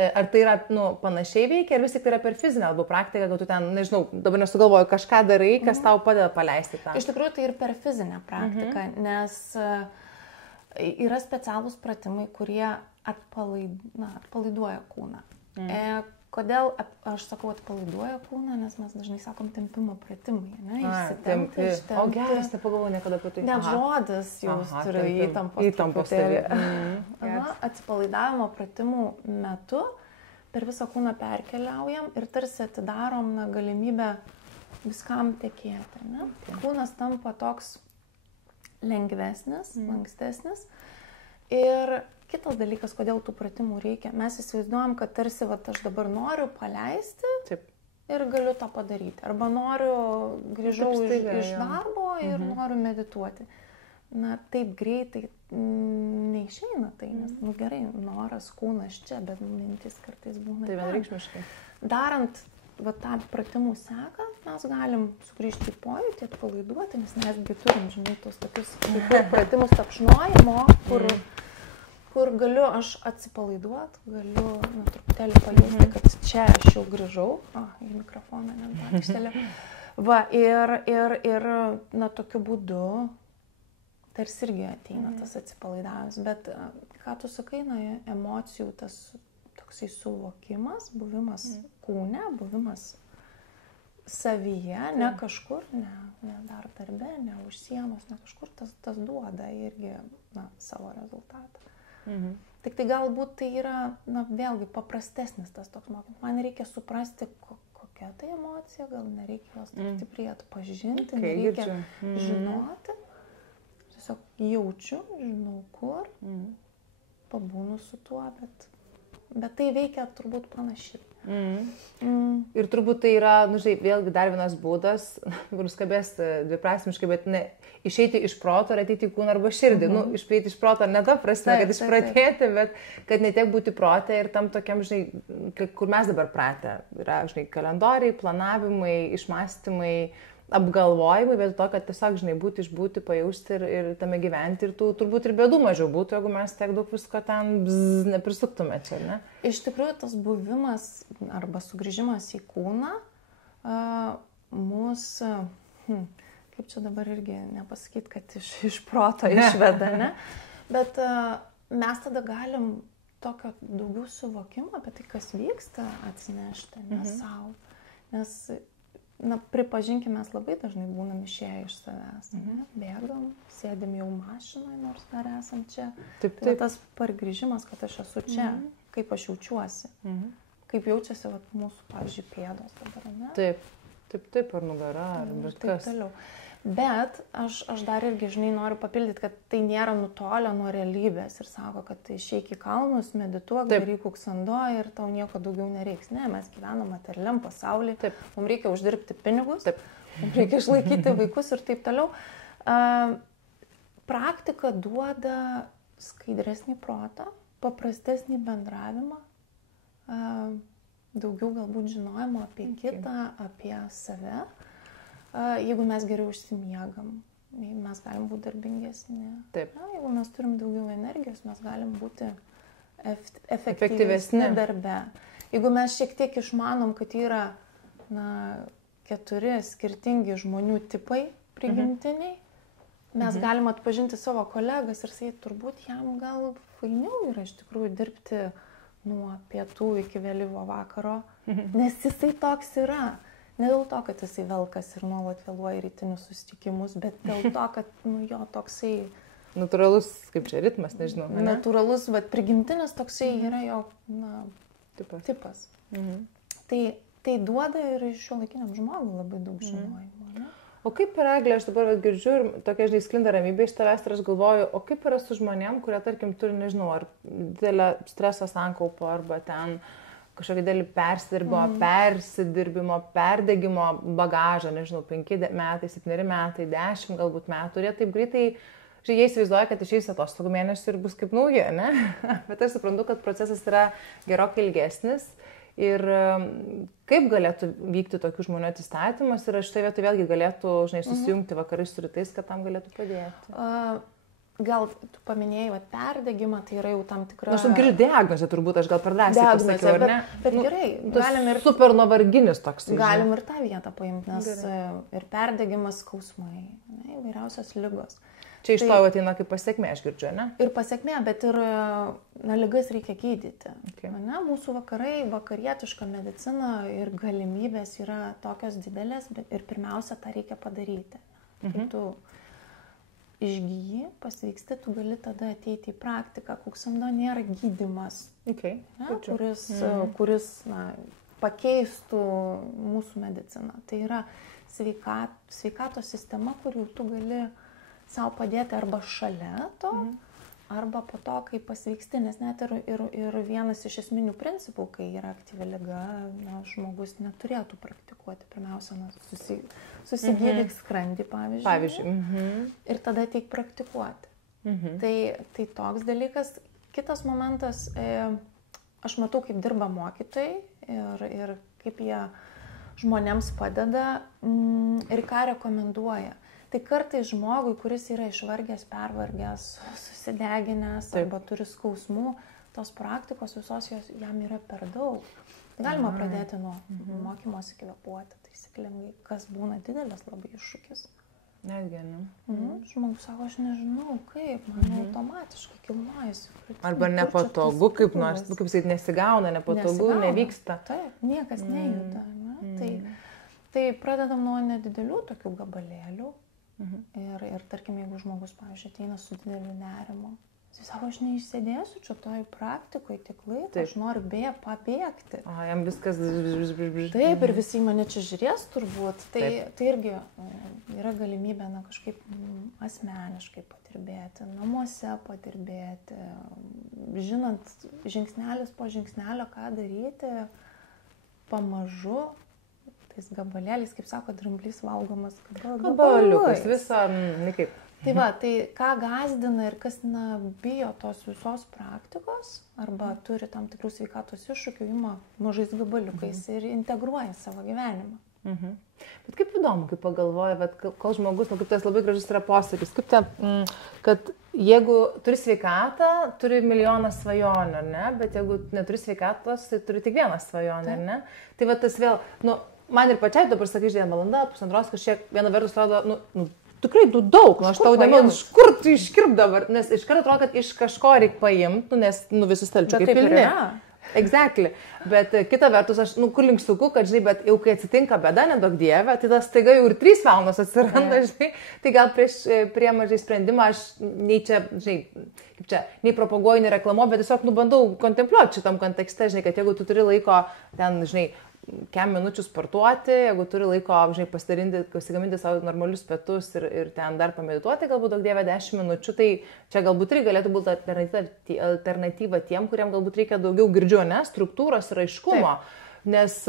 ar tai yra, panašiai veikia, ar vis tik tai yra per fizinę arba praktiką, kad tu ten, nežinau, dabar nesugalvoju, kažką darai, kas tau padeda paleisti tą. Iš tikrųjų, tai ir per fizinę praktiką, nes yra specialūs pratimai, kurie atpalaiduoja kūną. Kodėl aš sakau atpalaiduoja kūną, nes mes dažnai sakom tempimo pratimai, ne? Išsitempti. O geras, nepagalvoju niekada apie tai. Net žodis jūs turi įtampos. Atsipalaidavimo pratimų metu per visą kūną perkeliaujam ir tarsi atidarom galimybę viskam tekėti. Ne? Kūnas tampa toks lengvesnis, lankstesnis. Ir kitas dalykas, kodėl tų pratimų reikia. Mes įsivaizduojam, kad tarsi aš dabar noriu paleisti ir galiu tą padaryti. Arba grįžau iš darbo ir noriu medituoti. Taip greitai neišeina tai, nes gerai, noras, kūnas čia, bet mintis kartais būna. Tai vienreikšmiškai. Darant tą pratimų seką, mes galim sugrįžti į pojūtį, atpalaiduoti, nes mesgi turim, žinai, tos tokius pratimus tapšnojimo, kur galiu aš atsipalaiduoti, galiu truputėlį pajusti, kad čia aš jau grįžau. Į mikrofoną nebuvo. Ir tokiu būdu tarsi irgi ateina tas atsipalaidavimas. Bet ką tu sakai, emocijų tas toksai suvokimas, buvimas kūne, buvimas savyje, ne kažkur, ne dar darbe, ne už sienos, ne kažkur, tas duoda irgi savo rezultatą. Tik tai galbūt tai yra, vėlgi paprastesnis tas toks mokymas. Man reikia suprasti, kokia tai emocija, gal nereikia jos taip stipriai atpažinti, nereikia žinoti. Tiesiog jaučiu, žinau kur, pabūnu su tuo, bet tai veikia turbūt panašiai. Ir turbūt tai yra, vėlgi dar vienas būdas, kur skambės dviprasmiškai, bet ne išeiti iš proto ir ateiti į kūną arba širdį. Išeiti iš proto ne ta prasme, kad išpratėti, bet kad ne tiek būti prote ir tam tokiam, kur mes dabar pratę. Yra, kalendoriai, planavimai, išmąstymai, apgalvojimai, bet to, kad tiesiog, būti, išbūti, pajausti ir tame gyventi ir tų turbūt ir bėdų mažiau būtų, jeigu mes tiek daug visko ten neprisuktume čia, ne? Iš tikrųjų, tas buvimas arba sugrįžimas į kūną mūsų, kaip čia dabar irgi nepasakyti, kad iš proto išveda, ne? Bet mes tada galim tokio daugiau suvokimo apie tai, kas vyksta, atsinešti, ne savo. Nes pripažinkime, mes labai dažnai būnam išėję iš savęs. Bėgam, sėdim jau mašinoje, nors dar esam čia. Taip. Tai tas pargrįžimas, kad aš esu čia, kaip aš jaučiuosi. Kaip jaučiasi mūsų, pavyzdžiui, pėdos dabar, ne? Taip, ar nugara, ar bet kas. Taip toliau. Bet aš dar irgi, noriu papildyti, kad tai nėra nutolę nuo realybės ir sako, kad išeik į kalnus, medituok, daryk kuksando ir tau nieko daugiau nereiks. Ne, mes gyvenam materialiam pasaulyje, mums reikia uždirbti pinigus, mums reikia išlaikyti vaikus ir taip toliau. Praktika duoda skaidresnį protą, paprastesnį bendravimą, daugiau galbūt žinojimo apie kitą, apie save. Jeigu mes geriau užsimiegam, mes galim būti darbingesni. Jeigu mes turim daugiau energijos, mes galim būti efektyvesni darbe. Jeigu mes šiek tiek išmanom, kad yra 4 skirtingi žmonių tipai prigimtiniai, mes galim atpažinti savo kolegas ir sakyti, turbūt jam gal fainiau yra iš tikrųjų dirbti nuo pietų iki vėlyvo vakaro, nes jisai toks yra. Ne dėl to, kad jisai velkas ir nuolat vėluoja rytinius susitikimus, bet dėl to, kad jo toksai... Natūralus, kaip čia ritmas, nežinau. Natūralus, bet prigimtinis toksai yra jo tipas. Tai duoda ir šiuolaikiniam žmogui labai daug žinojimo. Ne? O kaip yra, Eglė, aš dabar girdžiu ir tokia, sklinda ramybė iš tavęs ir aš galvoju, o kaip yra su žmonėm, kurie, tarkim, turi, nežinau, ar didelę streso sankaupo arba ten... kažkokį didelį persidirbimo, perdegimo bagažą, nežinau, 5 metai, 7 metai, 10 galbūt metų, ir jie taip greitai, jie įsivaizduoja, kad išeis atostogų mėnesį ir bus kaip nauji, ne? Bet aš suprantu, kad procesas yra gerokai ilgesnis ir kaip galėtų vykti tokių žmonių atsistatymas ir štai vietoj vėlgi galėtų, susijungti vakarais su rytais, kad tam galėtų padėti. Gal tu paminėjai, perdegimą, tai yra jau tam tikra... Aš girdžiu diagnozę, turbūt aš gal per drąsiai pasakiau, ar ne? Bet gerai, galim ir... Super nuovarginis toks. Galim ir tą vietą paimti, nes ir perdegimas, skausmai, įvairiausios ligos. Čia iš to ateina kaip pasiekmė, aš girdžiu, ne? Ir pasiekmė, bet ir ligas reikia gydyti. Mūsų vakarai, vakarietiška medicina ir galimybės yra tokios didelės, bet ir pirmiausia, tą reikia padaryti. Kai tu išgyji, pasveiksti, tu gali tada ateiti į praktiką. Kuksando nėra gydymas, kuris pakeistų mūsų mediciną. Tai yra sveikatos sistema, kur tu gali savo padėti arba šalia to, arba po to, kai pasveiksti. Nes net ir vienas iš esminių principų, kai yra aktyvi liga, žmogus neturėtų praktikuoti. Pirmiausia, susigydyk skrandį, pavyzdžiui. Ir tada ateik praktikuoti. Tai toks dalykas. Kitas momentas, aš matau, kaip dirba mokytojai ir kaip jie žmonėms padeda ir ką rekomenduoja. Tai kartais žmogui, kuris yra išvargęs, pervargęs, susideginęs arba turi skausmų, tos praktikos visos jam yra per daug. Galima pradėti nuo mokymosi kvėpuoti taisyklingai, kas būna didelis labai iššūkis. Netgi, ne? Žmogus sako, aš nežinau, kaip, man automatiškai kilnojasi. Arba nepatogu, kaip nors, kaip sakyt, nesigauna, nepatogu, nevyksta. Taip, niekas nejuda. Tai pradedam nuo nedidelių tokių gabalėlių. Ir tarkim, jeigu žmogus, pavyzdžiui, ateina su dideliu nerimu, jis sako, aš neišsėdėsiu čia toj praktikoje tik laiko, aš noriu pabėgti. Jam viskas... Taip, ir visi mane čia žiūrės turbūt. Tai irgi yra galimybė kažkaip asmeniškai padirbėti, namuose padirbėti, žinant žingsnelis po žingsnelio, ką daryti, pamažu, tais gabalėliais, kaip sako, dramblys valgomas gabaliukas, visą, nekaip. Tai va, tai ką gazdina ir kas bijo tos visos praktikos, arba turi tam tikrų sveikatos iššūkių, ima mažais gabaliukais ir integruoja savo gyvenimą. Bet kaip įdomu, kaip pagalvoja, bet kol žmogus, kaip tas labai gražus yra posakis, kaip ten, kad jeigu turi sveikatą, turi milijoną svajonių, ne? Bet jeigu neturi sveikatos, tai turi tik vieną svajonę, ne? Tai va tas vėl, man ir pačiai dabar sakai, žiūrėjau, valanda, pusantros, kažkiek viena vertus atrodo, tikrai daug, aš tau nemėl, iš kur tu iškirp dabar, nes iš karto atrodo, kad iš kažko reikia paimti, nes visus stalčiukai pilni. Exactly. Bet kita vertus, aš, kur link suku, kad, žinai, bet jau kai atsitinka bėda, nedaug dieve, tai tas staiga jau ir 3 valandos atsiranda, žinai, tai gal prie mažai sprendimą aš nei čia, žinai, kaip čia, nei propaguoju, nei reklamuoju, bet tiesiog bandau kontempliuoti šitam kontekste, žinai, kad jeigu tu turi laiko ten, žinai, kem minučių sportuoti, jeigu turi laiko, žinai, pasigaminti savo normalius pietus ir ten dar pamedituoti, galbūt daug dievė 10 minučių, tai čia galbūt irgi galėtų būti alternatyva tiem, kuriem galbūt reikia daugiau girdžiu, ne, struktūros ir aiškumo. Nes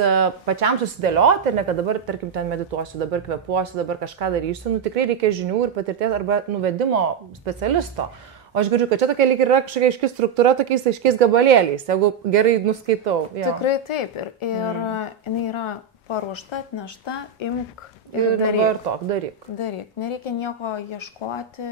pačiam susidėlioti, ir ne, kad dabar, tarkim, ten medituosiu, dabar kvepuosiu, dabar kažką darysiu, tikrai reikia žinių ir patirties arba nuvedimo specialisto. O aš girdžiu, kad čia tokia lyg yra kažkokia aiški struktūra tokiais aiškiais gabalėliais, jeigu gerai nuskaitau. Jo. Tikrai taip. Ir jinai yra paruošta, atnešta, imk ir daryk. Ir tok, daryk. Daryk. Nereikia nieko ieškoti,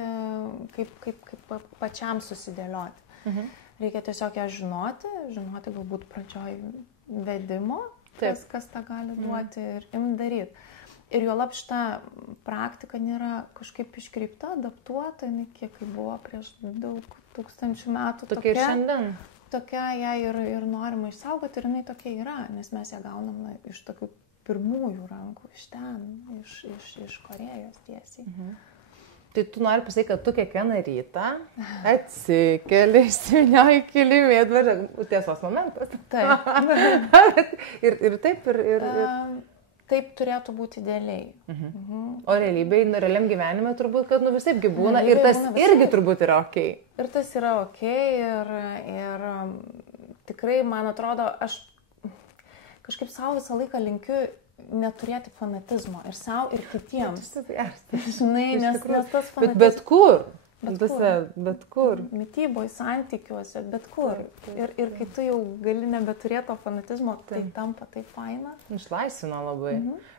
kaip pačiam susidėlioti. Reikia tiesiog ją žinoti galbūt pradžioj vedimo, kas tą gali duoti ir imk daryti. Ir jo lab šita praktika nėra kažkaip iškreipta, adaptuota, kiek buvo prieš daug tūkstančių metų. Tokia ir šiandien. Tokia ją ir norima išsaugoti, ir jinai tokia yra, nes mes ją gaunam iš tokių pirmųjų rankų, iš ten, iš Korėjos tiesiai. Tai tu nori pasakyti, kad tu kiekvieną rytą atsikeli, išsivinioji kilimį, tiesos momentas. Taip. ir taip, ir... Taip turėtų būti idealiai. O realiam gyvenime turbūt, kad visaipgi būna ir tas irgi turbūt yra ok. Ir tas yra ok ir tikrai, man atrodo, aš kažkaip savo visą laiką linkiu neturėti fanatizmo ir savo, ir kitiems. Žinai, nes tas fanatizmas... Bet kur? Bet kur? Mityboje, santykiuose, bet kur. Ir kai tu jau gali nebeturėti to fanatizmo, tai tampa taip faina. Išlaisvina labai.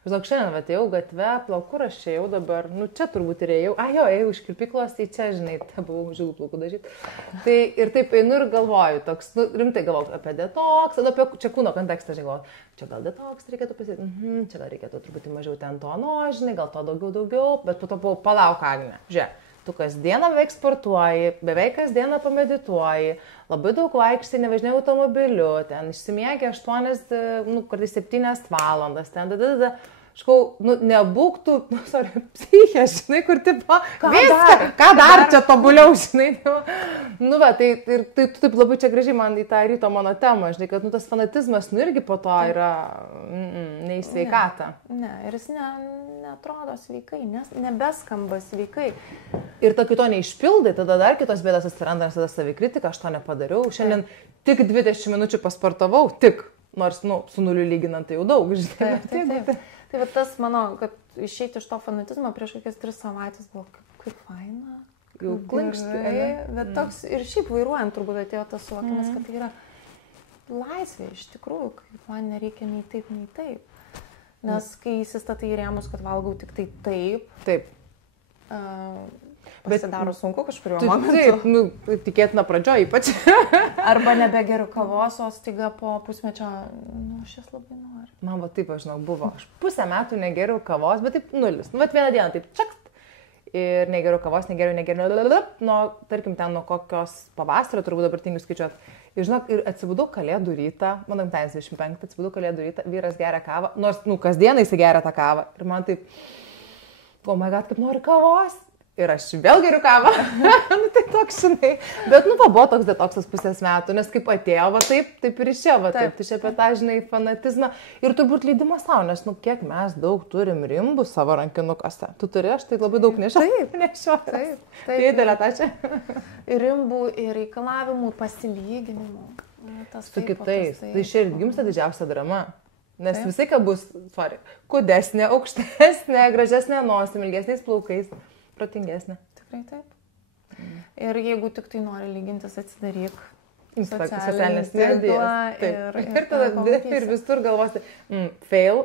Žinok, šiandien atėjau gatve, kur aš čia jau dabar, čia turbūt ir ėjau. Ėjau iš kirpyklos, tai čia, žinai, buvau žilų plaukų dažyti. Tai ir taip einu ir galvoju, toks, rimtai galvoju apie detoks, apie čia kūno kontekstą, žinai, galvoju, čia gal detoks reikėtų pasakyti, čia gal reikėtų truputį mažiau ten to, žinai, gal to daugiau, bet po to buvau palauk, Agne, žiūrėk. Tu kasdieną beveik sportuoji, beveik kasdieną pamedituoji, labai daug vaikštai, nevažinėjai automobiliu, ten išsimiegi 8, kartais 7 valandas, ten, Škau, nebūk tu, psichė, žinai, kur tipo, ką dar čia tobuliau, žinai. Tai tu taip labai čia gražiai man į tą ryto mano temą, žinai, kad tas fanatizmas, irgi po to yra neįsveikata. Ne, ir jis neatrodo sveikai, nebeskamba sveikai. Ir to kito neišpildai, tada dar kitos bėdas atsiranda, nes tada savikritika, aš to nepadariau. Šiandien tik 20 minučių pasportavau, nors, su nuliu lyginant tai jau daug, žinai. Taip. Tai va tas mano, kad išeiti iš to fanatizmo prieš kokias 3 savaitės buvo kaip faina. Jau klinkštai. Bet toks ir šiaip vairuojant turbūt atėjo tas suvokimas, kad tai yra laisvė iš tikrųjų, kaip man nereikia nei taip. Nes kai įsistatai į rėmus, kad valgau tik tai taip. Pasidaro sunku kažkuriuo momentu. Taip, tikėtina pradžioje ypač. Arba nebegeriu kavos, o staiga po pusmečio, aš jas labai noriu. Man taip, aš žinau, buvo. Aš pusę metų negeriu kavos, bet taip 0. Vieną dieną taip čakt. ir negeriu kavos, negeriu, tarkim, ten nuo kokios pavasario, turbūt dabar tingiu skaičiuoti. Ir žinok, ir atsibudau kalėdų rytą, mano gimtadienis 25, atsibudau kalėdų rytą, vyras geria kavą, nors, kasdieną jis geria tą kavą. Ir man taip, oh my god, kaip nori kavos. Ir aš vėl geriu kavą. Tai toks, žinai. Bet, buvo toks detoksas pusės metų, nes kaip atėjo, taip ir išėjo, taip. Tai čia apie tą, žinai, fanatizmą. Ir turbūt leidimas savo, nes, kiek mes daug turim rimbų savo rankinukose. Tu turi, aš tai labai daug nešioju. Taip. Tai didelė ta čia. Ir rimbų, ir reikalavimų, pasilyginimų. Su kitais. Tai čia ir gimsta didžiausia drama. Nes visai, ką bus, kudesnė, aukštesnė, gražesnė nosim, ilgesniais plaukais. Protingesnė. Tikrai taip. Ir jeigu tik tai nori lygintis, atsidaryk socialinės medijas. Ir visur galvosi, fail.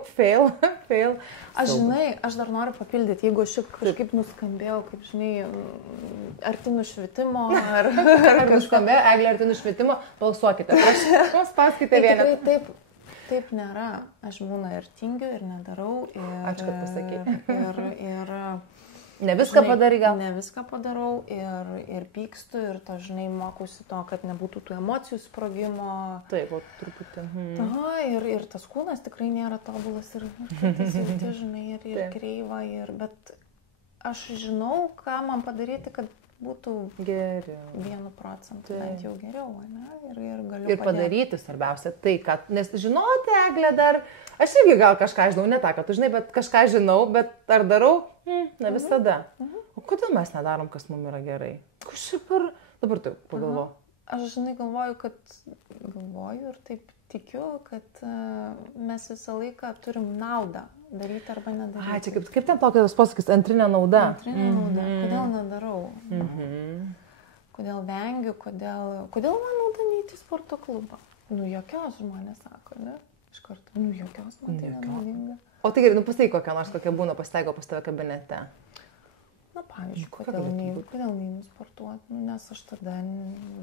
Aš dar noriu papildyti, jeigu aš kažkaip nuskambėjau, kaip žinai, arti nušvitimo, ar nuskambėjo, Eglė, arti nušvitimo, balsuokite, prašau, spaskite vieną. Taip nėra. Aš būna ir tingiu, ir nedarau. Ačiū, kad pasakei. Ir ne viską padarai gal? Ne viską padarau ir pykstu ir to, žinai, mokusi to, kad nebūtų tų emocijų sprogimo. Taip, truputį. Ir tas kūnas tikrai nėra tobulas ir kartais jauti, žinai, ir kreiva. Bet aš žinau, ką man padaryti, kad būtų geriau. 1%, bent jau geriau, ne? Ir galiu ir padaryti svarbiausia tai, kad, nes žinoti, Eglė, dar, aš irgi gal kažką žinau, ne tą, kad tu žinai, bet kažką žinau, bet ar darau, ne visada. O kodėl mes nedarom, kas mums yra gerai? Kažkaip ir, dabar tu pagalvo. Aš, žinai, galvoju ir taip tikiu, kad mes visą laiką turim naudą. Daryti arba nedaryti. Čia kaip ten tokias pasakys, antrinė nauda. Antrinė nauda. Kodėl nedarau? Kodėl vengiu, kodėl man nauda neiti į sporto klubą? Jokios žmonės sako, ne? Iš karto, jokios man tai nenaudinga. O tai gerai, pasakyk kokia būna pasitaiko pas tave kabinete. Na, pavyzdžiui, kodėl neinu sportuoti? Nes aš tada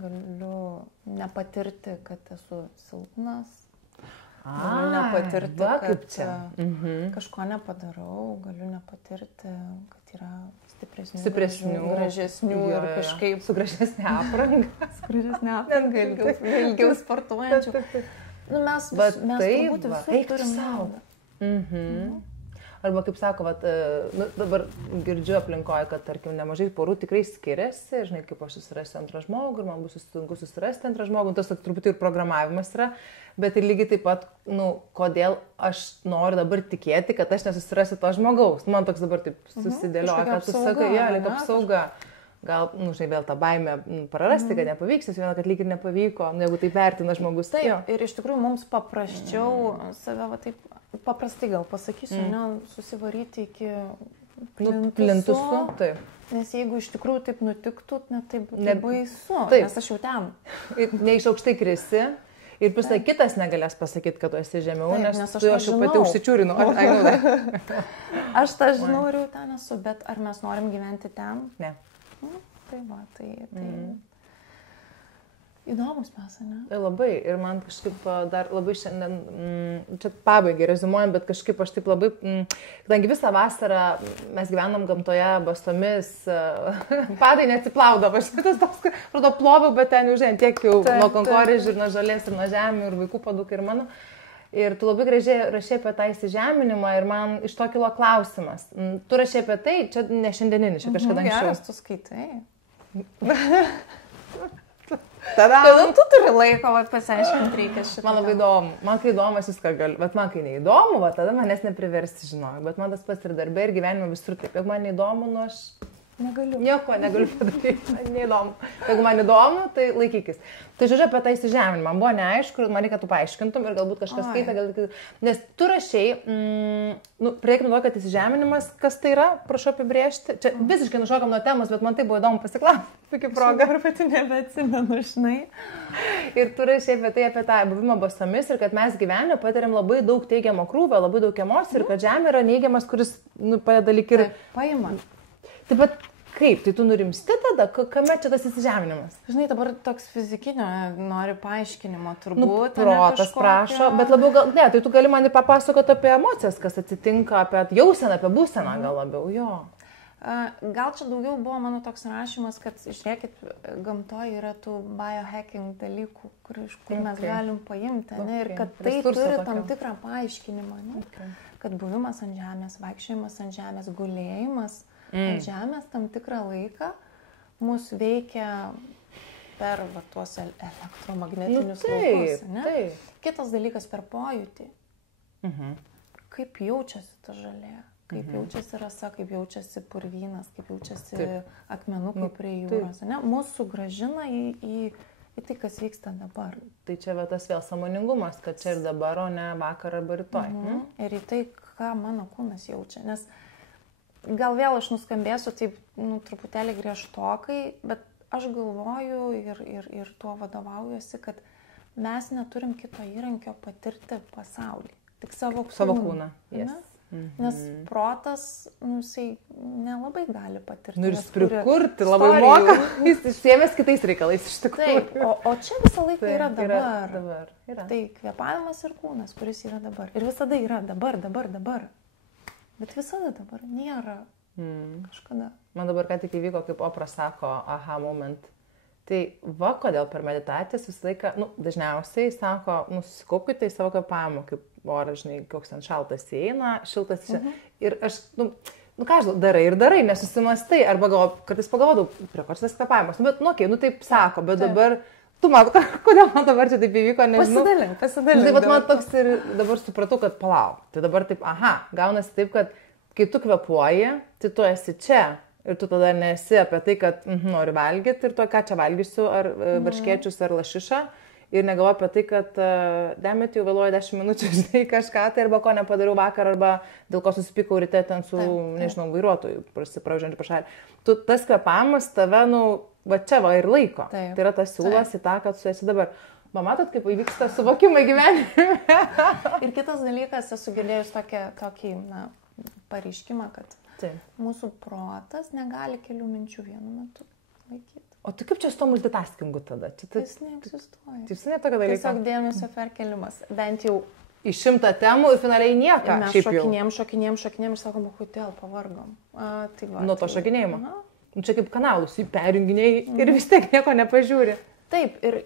galiu nepatirti, kad esu silpnas. Galiu nepatirti, kad kažko nepadarau, galiu nepatirti, kad yra stipresnių, gražesnių ir kažkaip su gražesnė apranga. Su gražesnė apranga, ilgiau sportuojančių. Mes turbūt visur turim naudą. Arba kaip sako, dabar girdžiu aplinkoje, kad, tarkim, nemažai porų tikrai skiriasi, žinai, kaip aš susirasiu antrą žmogų ir man bus sunku susirasti antrą žmogų, tas truputį ir programavimas yra, bet ir lygiai taip pat, kodėl aš noriu dabar tikėti, kad aš nesusirasiu to žmogaus. Man toks dabar taip susidėlioja, kad tu sakai, lyg apsauga. Gal, žinai, vėl tą baimę prarasti, kad nepavyks, nes vieną, kad lyg ir nepavyko, jeigu taip vertina žmogus. Taip, ir iš tikrųjų mums paprasčiau save, taip, paprastai gal pasakysiu, susivaryti iki plintusų. Taip. Nes jeigu iš tikrųjų taip nutiktų, tai baisu, nes aš jau ten. Ne iš aukštai krisi. Ir visai kitas negalės pasakyti, kad tu esi žemiau, taip, nes aš jau pati užsičiūrinu. Aš tą žinau ir jau ten esu, bet ar mes norim gyventi ten? Ne. Tai va, tai įdomus mes, ne? Labai. Ir man kažkaip dar labai šiandien, čia pabaigai rezumuojam, bet kažkaip aš taip labai, kadangi visą vasarą mes gyvenam gamtoje bastomis, padai neatsiplaudavo, šitas toks, rodo ploviau, bet ten jau žinai, tiek jau nuo konkorėžių ir nuo žolės ir nuo žemių ir vaikų padūkai ir mano. Ir tu labai gražiai rašai apie tą įsižeminimą ir man iš to kilo klausimas. Tu rašai apie tai, čia ne šiandieninis, čia kažkada anksčiau. Geras, tu skaitai. Kodėl tu turi laiko, pasiaiškinti reikia šitą. Man labai įdomu. Man kai įdomu, aš viską galiu. Bet man kai neįdomu, tada manęs nepriversti žinoti. Bet man tas pats ir darbė, ir gyvenime visur taip. Jeigu man neįdomu, aš negaliu. Nieko negaliu padaryti. Neįdomu. Jeigu man įdomu, tai laikykis. Tai žodžiu apie tą įsižeminimą. Man buvo neaišku, man reikia, kad tu paaiškintum ir galbūt kažkas skaitė. Nes tu rašai, prieikim nuo, kad įsižeminimas, kas tai yra, prašau apibrėžti. Čia visiškai nušokam nuo temos, bet man tai buvo įdomu pasiklausti. Tokia proga. Ar pati nebeatsimenu, žinai. Ir tu rašai apie tą buvimą bastomis ir kad mes gyvenime patiriam labai daug teigiamo krūvio, labai daug emocijų ir kad žemė yra neigiamas, kuris padeda lyg ir... Paima. Taip pat kaip? Tai tu nurimsti tada? Kame čia tas įsižeminimas? Žinai, dabar toks fizikinio nori paaiškinimo turbūt. Protas prašo, bet labiau gal... Ne, tai tu gali man papasakoti apie emocijas, kas atsitinka, apie jauseną, apie būseną gal labiau, jo. Gal čia daugiau buvo mano toks rašymas, kad, žiūrėkit, gamtoje yra tų biohacking dalykų, iš kur mes galim paimti, ne? Ir kad tai turi tam tikrą paaiškinimą, ne? Kad buvimas ant žemės, vaikščiojimas ant žemės, gulėjimas ant žemės tam tikrą laiką mus veikia per tuos elektromagnetinius laukus, ne? Taip. Kitas dalykas per pojūtį. Kaip jaučiasi ta žolė? Kaip jaučiasi rasa, kaip jaučiasi purvynas, kaip jaučiasi akmenukai prie jūros. Mūsų sugrąžina į tai, kas vyksta dabar. Tai čia tas vėl sąmoningumas, kad čia ir dabar, o ne vakar arba rytoj. Ir į tai, ką mano kūnas jaučia. Nes gal vėl aš nuskambėsiu taip, truputėlį griežtokai, bet aš galvoju ir tuo vadovaujuosi, kad mes neturim kito įrankio patirti pasaulį. Tik savo kūną. Yes. Nes protas, jisai nelabai gali patirti. Ir prikurti labai moka. Jis išsiėmęs kitais reikalais iš tikrųjų. Taip, o čia visą laiką yra dabar. Tai kvėpavimas ir kūnas, kuris yra dabar. Ir visada yra dabar. Bet visada dabar nėra kažkada. Man dabar ką tik įvyko, kaip Oprah sako, aha moment. Tai va, kodėl per meditacijas visą laiką, dažniausiai sako, susikaupkite į savo kvėpavimą, kaip oras, žinai, koks ten šaltas įeina, šiltas čia. Ir aš, ką aš darai, nesusimastai, arba kartais pagalvodau, prie ko šitas kvėpavimas. Bet, taip sako, bet dabar, tu man, kodėl man dabar čia taip įvyko, nežinau. Pasidalink. Tai man toks ir dabar supratau, kad palauk. Tai dabar taip, gaunasi taip, kad kai tu kvėpuoji, tai tu esi čia. Ir tu tada nesi apie tai, kad noriu valgyti ir to, ką čia valgysiu, ar barškėčius, ar lašišą. Ir negalvoju apie tai, kad demet jau vėluoju 10 minučių, žinai, kažką, tai arba ko nepadariau vakar, arba dėl ko susipykau ryte ten su, nežinau, vairuotoju, prasipraužiančiu pašalį. Tu tas kvėpavimas tave, va čia va ir laiko. Tai yra tas siūlas į tą, kad su esi dabar. Matot, kaip įvyksta suvokimai gyvenime. Ir kitas dalykas, esu girdėjus tokį pareiškimą, kad mūsų protas negali kelių minčių vienu metu laikyti. O tu kaip čia su to multitaskingu tada? Jis neegzistuoja. Jis netokia dalyka. Tiesiog dėmesio perkelimas. Bent jau į 100 temų ir finaliai nieką. Mes šokinėjom ir sakom, kodėl pavargom. Nuo to šokinėjimo. Čia kaip kanalus, jį perjunginėjai ir vis tiek nieko nepažiūri. Taip, ir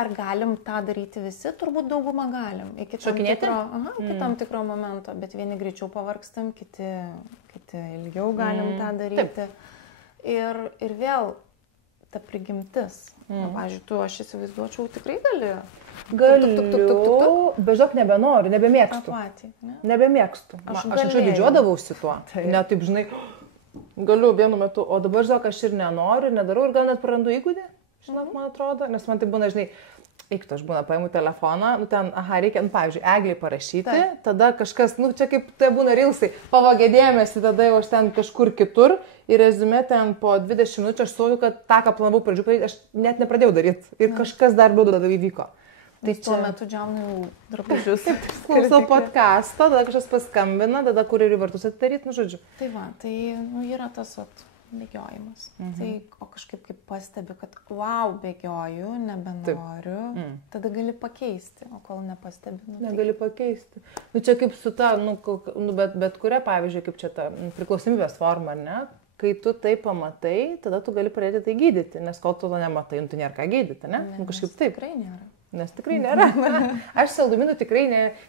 ar galim tą daryti visi? Turbūt daugumą galim. Šokinėti? Iki tam tikro momento, bet vieni greičiau pavargstam, kiti ilgiau galim tą daryti. Ir vėl ta prigimtis. Pavyzdžiui, aš įsivaizduočiau, tikrai Galiu, bežok nebenoriu, nebemėgstu. Nebemėgstu. Aš anksčiau didžiuodavausi tuo. Net taip, žinai, galiu vienu metu, o dabar, žinok, aš ir nenoriu, nedarau ir gal net prarandu įgūdį, žinok, man atrodo, nes man tai būna, žinai, eiktų, aš būna paimu telefoną, reikia, pavyzdžiui, Egliai parašyti, tada kažkas, čia kaip tai būna rilsai, pavogė dėmesį, tada jau aš ten kažkur kitur ir rezume ten po 20 minučių aš suvokiu, kad tą, ką planavau pradžių padaryti, aš net nepradėjau daryti ir kažkas dar daugiau tada įvyko. Tai tuo metu džiaunau drabužius. Klausau podcast'o, tada kažkas paskambina, tada kurjerių vartus atidaryti, žodžiu. Tai va, tai yra tas bėgiojimas. Tai o kažkaip kaip pastebi, kad wow, bėgioju, nebenoriu, tada gali pakeisti, o kol nepastebi. Negali pakeisti. Čia kaip su ta, bet kuria, pavyzdžiui, kaip čia ta priklausomybės forma, ne? Kai tu tai pamatai, tada tu gali pradėti tai gydyti, nes kol tu to nematai, tu nėra ką gydyti, ne? Kažkaip taip. Tikrai nėra. Nes tikrai nėra. Aš saldumynų tikrai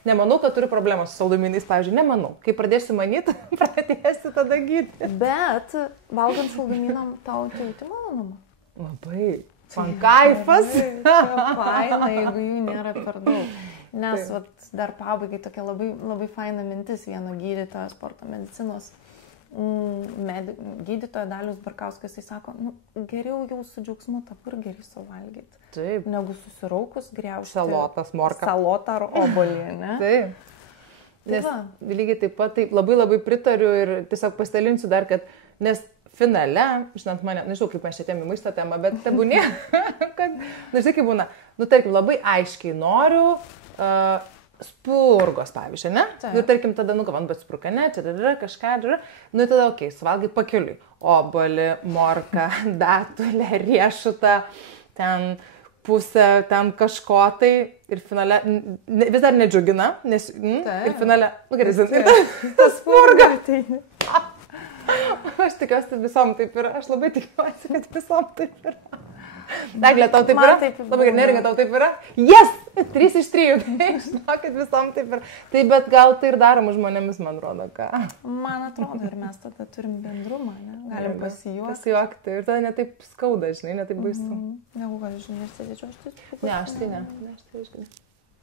nemanau, kad turiu problemą su saldumynais, pavyzdžiui, nemanau. Kai pradėsiu manyti, pradėsiu tada gydyti. Bet valgant saldumynam tau jauti malonumą. Labai. Man kaifas. Faina, jeigu jų nėra per daug. Nes dar pabaigai tokia labai, labai faina mintis vieno gydytojo sporto medicinos. Gydytojo Dalius Barkauskas, jis sako, geriau jau su džiaugsmu tą burgerį suvalgyti. Taip. Negu susiraukus griaužti. Salotas, morka. Salotą ar obuolį, ne? Taip. Nes lygiai taip pat, taip, labai labai pritariu ir tiesiog pasidalinsiu dar, kad, nes finale, žinant mane, nežinau, kaip mes čia tėmė maisto temą, bet tebūnė, kad, nežinai, kaip būna, tarkim, labai aiškiai noriu, spurgos, pavyzdžiui, ne? Ir tarkim, tada, gavan, bet spurka, ne, čia yra kažką, tada, okei, suvalgai pakeliui. Obuolį, morką, datulę, riešutą, ten pusę, ten kažko tai ir finale, vis dar nedžiugina, nes, ir finale, gerai, ir tas spurga. aš tikiuosi, kad visom taip yra. Aš labai tikiuosi, kad visom taip yra. Eglė, tau taip yra? Taip, labai gerai, neringa, tau taip yra? Yes! 3 iš 3. Tai žinokit, visom taip yra. Tai bet gal tai ir darom žmonėmis, man rodo, ką. Man atrodo, ir mes tada turim bendrumą, ne? Galim pasijuokti. Pasijuokti. Ir tada netaip skauda, žinai, netaip baisu. Negu, kad, žinai, ir sėdėčiau, aš tai... Ne, aš tai ne.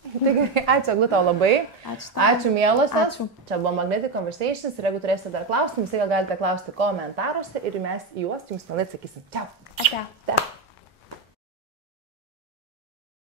Tai gerai, ačiū, Eglu, tau labai. Ačiū, mielosios. Ačiū. Čia buvo Magnetic Conversations ir jeigu turėsite dar klausimų, visai galite klausti komentaruose ir mes juos jums mielai atsakysim. Čiau. Ate.